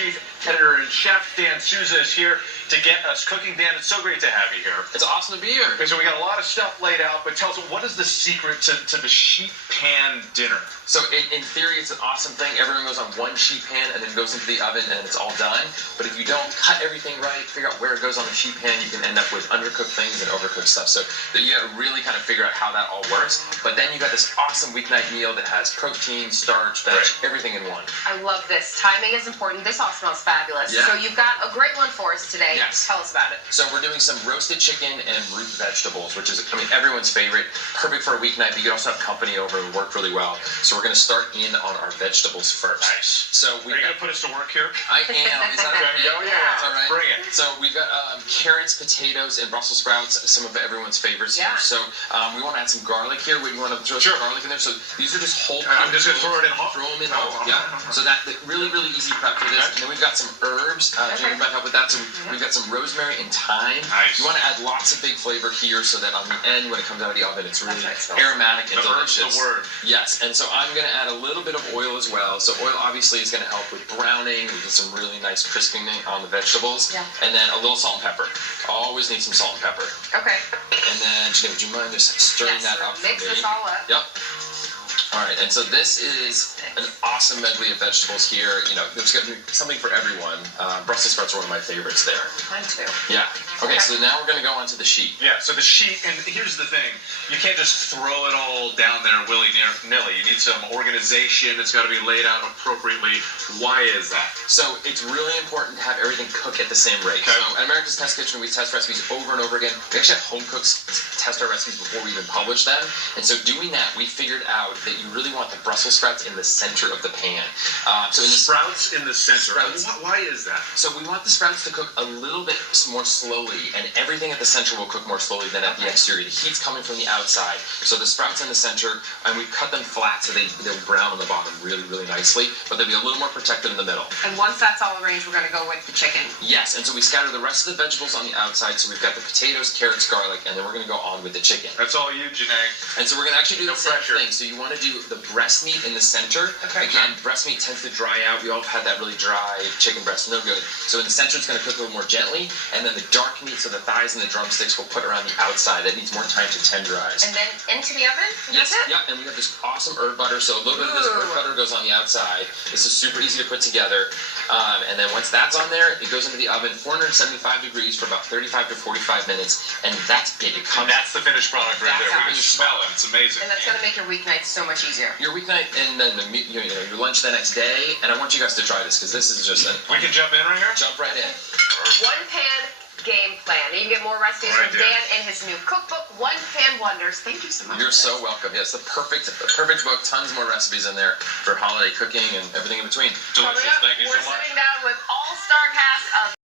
Chief Editor-in-Chef Dan Souza is here to get us cooking. Dan, it's so great to have you here. It's awesome to be here. Okay, so we got a lot of stuff laid out, but tell us, what is the secret to the sheet pan dinner? So in theory, it's an awesome thing. Everyone goes on one sheet pan and then goes into the oven and it's all done. But if you don't cut everything right, figure out where it goes on the sheet pan, you can end up with undercooked things and overcooked stuff. So you got to really kind of figure out how that all works. But then you got this awesome weeknight meal that has protein, starch, veg, everything in one. I love this. Timing is important. This all smells fabulous. Yeah. So you've got a great one for us today. Yes. Tell us about it. So we're doing some roasted chicken and root vegetables, which is, everyone's favorite. Perfect for a weeknight, but you can also have company over and work really well. So we're going to start in on our vegetables first. Nice. So Are you going to put us to work here? I am. Is that okay? Oh, yeah. All right. Bring it. So we've got carrots, potatoes, and Brussels sprouts, some of everyone's favorites here. Yeah. So we want to add some garlic here. You want to throw some garlic in there? So these are just whole. I'm just going to throw it in whole? Throw them in whole. Yeah. So that really, really easy prep for this. And then we've got some herbs. Jenny might help with that. So we've got some rosemary and thyme. Nice. You want to add lots of big flavor here so that on the end, when it comes out of the oven, it's really aromatic and delicious. The word. Yes. And so I'm going to add a little bit of oil as well. So oil obviously is going to help with browning. We get some really nice crisping on the vegetables. Yeah. And then a little salt and pepper. Always need some salt and pepper. Okay. And then, Jenny, would you mind just stirring that up for me? Mix this all up. Yep. All right, and so this is an awesome medley of vegetables here. You know, there's going to be something for everyone. Brussels sprouts are one of my favorites there. Mine too. Yeah. Okay, so now we're going to go on to the sheet. Yeah, so the sheet, and here's the thing. You can't just throw it all down there willy-nilly. You need some organization. It's got to be laid out appropriately. Why is that? So it's really important to have everything cook at the same rate. Okay. So at America's Test Kitchen, we test recipes over and over again. We actually have home cooks test our recipes before we even publish them. And so doing that, we figured out that you really want the Brussels sprouts in the center of the pan. So in the Sprouts in the center. Sprouts. Why is that? So we want the sprouts to cook a little bit more slowly, and everything at the center will cook more slowly than at the exterior. The heat's coming from the outside. So the sprouts in the center, and we cut them flat so they'll brown on the bottom really, really nicely, but they'll be a little more protected in the middle. And once that's all arranged, we're going to go with the chicken. Yes, and so we scatter the rest of the vegetables on the outside. So we've got the potatoes, carrots, garlic, and then we're going to go on with the chicken. That's all you, Janae. And so we're going to actually do No the same pressure. thing. So you want to do the breast meat in the center. Okay. Again, breast meat tends to dry out. We all have had that really dry chicken breast, no good. So in the center, it's going to cook a little more gently, and then the dark meat, so the thighs and the drumsticks, we'll put around the outside. That needs more time to tenderize. And then into the oven? Yes, That's it? yeah, and we got this awesome herb butter, so a little bit of this herb butter goes on the outside. This is super easy to put together. And then once that's on there, it goes into the oven, 475 degrees for about 35 to 45 minutes, and that's it. It comes. That's the finished product right That's there. the We can finished smell it. It's amazing. And that's going to make your weeknight so much easier. Your weeknight and then your lunch the next day, and I want you guys to try this because this is just We can jump in right here? jump right in. One pan game plan. You can get more recipes Right from there. Dan and his new cookbook, One Pan Wonders. Thank you so much. You're for so this. welcome. Yes, the perfect book. Tons more recipes in there for holiday cooking and everything in between. Delicious. Coming up, Thank you so we're much. sitting down with all-star cast of